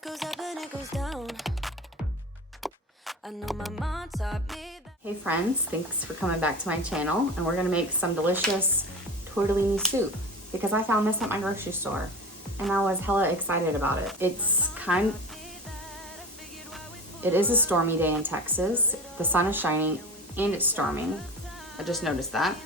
life goes up and it goes down. I know my mom taught me that. Hey friends, thanks for coming back to my channel, and we're gonna make some delicious tortellini soup because I found this at my grocery store and I was hella excited about it. It is a stormy day in Texas. The sun is shining and it's storming. I just noticed that.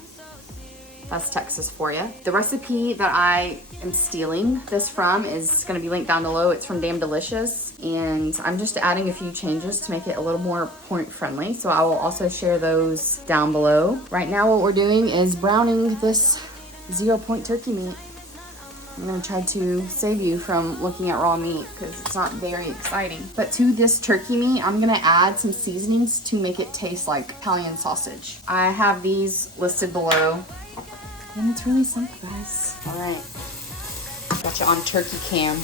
That's Texas for you. The recipe that I am stealing this from is gonna be linked down below. It's from Damn Delicious, and I'm just adding a few changes to make it a little more point friendly. So I will also share those down below. Right now what we're doing is browning this 0-point turkey meat. I'm gonna try to save you from looking at raw meat because it's not very exciting. But to this turkey meat, I'm gonna add some seasonings to make it taste like Italian sausage. I have these listed below. And it's really simple, guys. All right, got you on turkey cam.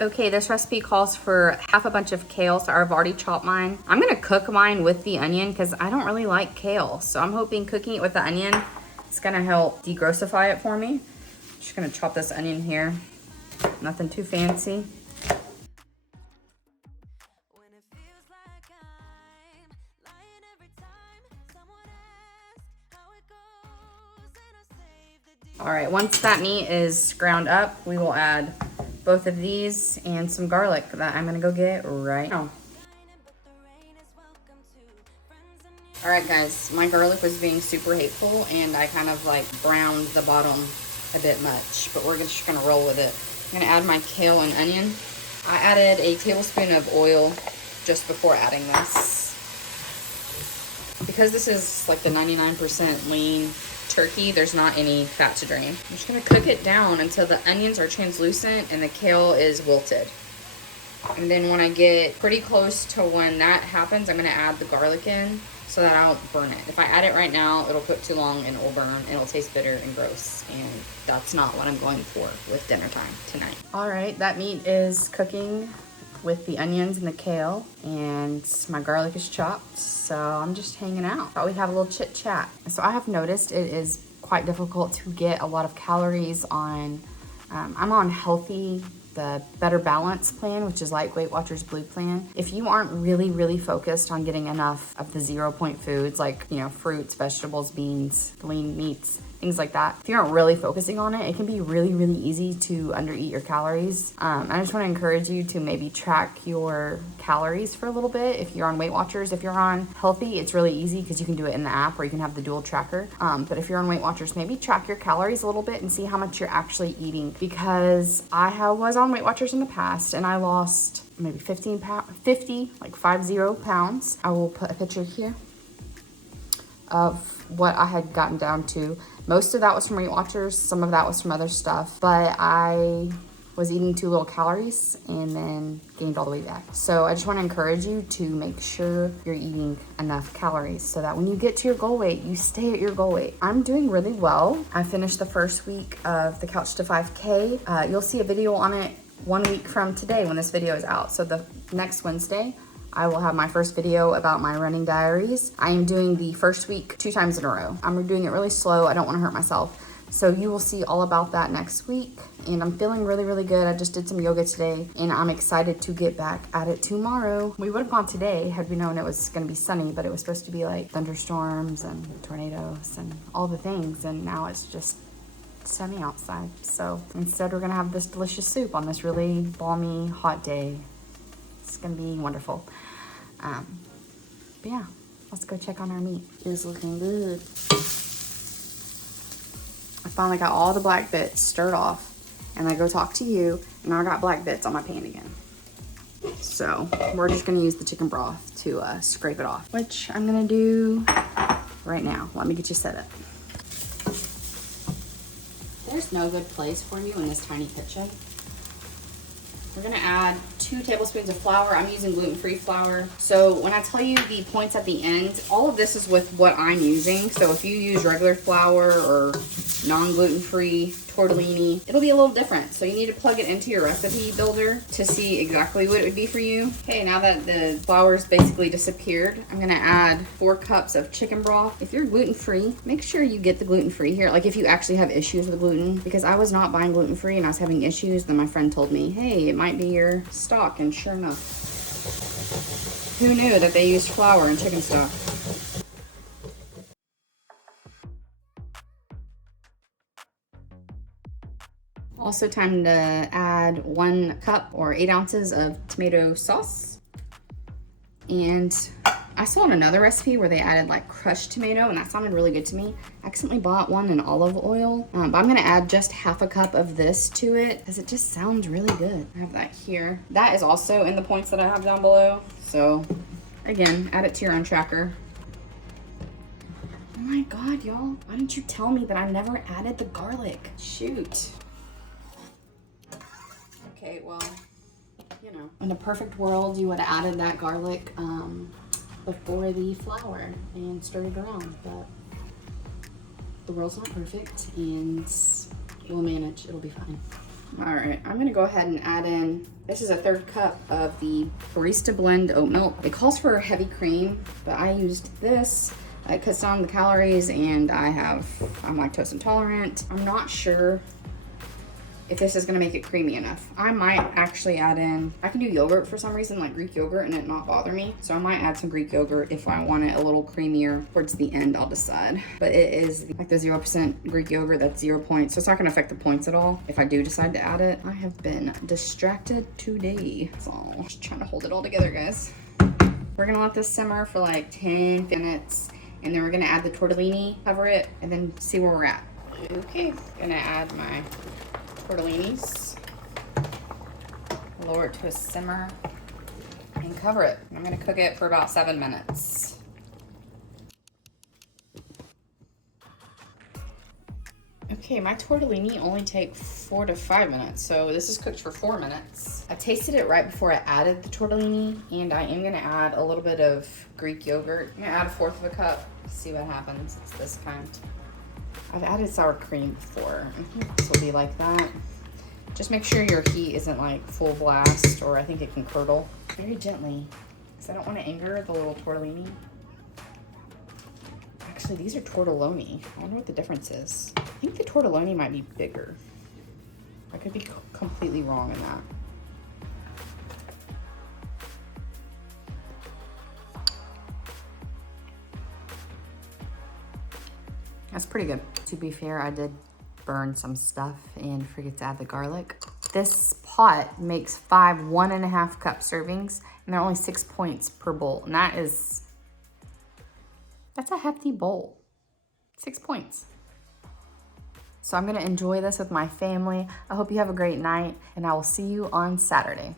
Okay, this recipe calls for half a bunch of kale, so I've already chopped mine. I'm gonna cook mine with the onion because I don't really like kale. So I'm hoping cooking it with the onion is gonna help degrossify it for me. I'm just gonna chop this onion here. Nothing too fancy. All right, once that meat is ground up, we will add both of these and some garlic that I'm gonna go get right now. All right, guys, my garlic was being super hateful and I kind of like browned the bottom a bit much, but we're just gonna roll with it. I'm gonna add my kale and onion. I added a tablespoon of oil just before adding this. Because this is like the 99% lean turkey, there's not any fat to drain. I'm just gonna cook it down until the onions are translucent and the kale is wilted. And then when I get pretty close to when that happens, I'm gonna add the garlic in so that I don't burn it. If I add it right now, it'll cook too long and it'll burn and it'll taste bitter and gross. And that's not what I'm going for with dinner time tonight. All right, that meat is cooking with the onions and the kale, and my garlic is chopped, so I'm just hanging out. Thought we'd have a little chit chat. So I have noticed it is quite difficult to get a lot of calories on, I'm on Healthy, the Better Balance plan, which is like Weight Watchers Blue plan. If you aren't really focused on getting enough of the 0-point foods, like, you know, fruits, vegetables, beans, lean meats, things like that, if you aren't really focusing on it, it can be really easy to undereat your calories. I just want to encourage you to maybe track your calories for a little bit. If you're on Weight Watchers, if you're on Healthy, it's really easy because you can do it in the app or you can have the dual tracker. But if you're on Weight Watchers, maybe track your calories a little bit and see how much you're actually eating, because I was on Weight Watchers in the past and I lost maybe 50 pounds. I will put a picture here of what I had gotten down to. Most of that was from Weight Watchers, some of that was from other stuff, but I was eating too little calories and then gained all the way back. So I just want to encourage you to make sure you're eating enough calories so that when you get to your goal weight, you stay at your goal weight. I'm doing really well. I finished the first week of the Couch to 5K. You'll see a video on it 1 week from today when this video is out. So the next Wednesday, I will have my first video about my running diaries. I am doing the first week 2 times in a row. I'm doing it really slow. I don't want to hurt myself. So you will see all about that next week. And I'm feeling really good. I just did some yoga today and I'm excited to get back at it tomorrow. We would have gone today had we known it was gonna be sunny, but it was supposed to be like thunderstorms and tornadoes and all the things. And now it's just sunny outside. So instead we're gonna have this delicious soup on this really balmy, hot day. It's gonna be wonderful. But yeah, let's go check on our meat. It's looking good. I finally got all the black bits stirred off, and I go talk to you, and now I got black bits on my pan again. So we're just gonna use the chicken broth to scrape it off, which I'm gonna do right now. Let me get you set up. There's no good place for you in this tiny kitchen. We're gonna add 2 tablespoons of flour. I'm using gluten-free flour. So when I tell you the points at the end, all of this is with what I'm using. So if you use regular flour or non-gluten-free tortellini, it'll be a little different. So you need to plug it into your recipe builder to see exactly what it would be for you. Okay, now that the flour's basically disappeared, I'm gonna add 4 cups of chicken broth. If you're gluten-free, make sure you get the gluten-free here. Like if you actually have issues with gluten, because I was not buying gluten-free and I was having issues. Then my friend told me, hey, it might be your stock, and sure enough. Who knew that they used flour in chicken stock? Also time to add 1 cup or 8 ounces of tomato sauce. And I saw in another recipe where they added like crushed tomato, and that sounded really good to me. I accidentally bought one in olive oil, but I'm gonna add just half a cup of this to it because it just sounds really good. I have that here. That is also in the points that I have down below. So again, add it to your own tracker. Oh my God, y'all. Why didn't you tell me that I never added the garlic? Shoot. Okay, well, you know, in a perfect world, you would have added that garlic before the flour and stirred it around, but the world's not perfect and we'll manage. It'll be fine. All right, I'm gonna go ahead and add in, this is a 1/3 cup of the Barista Blend oat milk. It calls for heavy cream, but I used this. It cuts down the calories, and I'm lactose intolerant. I'm not sure if this is gonna make it creamy enough. I might actually add in, I can do yogurt for some reason, like Greek yogurt, and it not bother me. So I might add some Greek yogurt if I want it a little creamier. Towards the end, I'll decide. But it is like the 0% Greek yogurt, that's 0 points. So it's not gonna affect the points at all if I do decide to add it. I have been distracted today. So just trying to hold it all together, guys. We're gonna let this simmer for like 10 minutes, and then we're gonna add the tortellini, cover it, and then see where we're at. Okay, gonna add my tortellinis, lower it to a simmer, and cover it. I'm gonna cook it for about 7 minutes. Okay, my tortellini only take 4 to 5 minutes, so this is cooked for 4 minutes. I tasted it right before I added the tortellini, and I am gonna add a little bit of Greek yogurt. I'm gonna add 1/4 of a cup, see what happens. It's this kind. I've added sour cream before. I think this will be like that. Just make sure your heat isn't like full blast, or I think it can curdle. Very gently, because I don't want to anger the little tortellini. Actually, these are tortelloni. I wonder what the difference is. I think the tortelloni might be bigger. I could be completely wrong in that. That's pretty good. To be fair, I did burn some stuff and forget to add the garlic. This pot makes 5 1.5 cup servings, and they're only 6 points per bowl. And that's a hefty bowl. 6 points. So I'm gonna enjoy this with my family. I hope you have a great night, and I will see you on Saturday.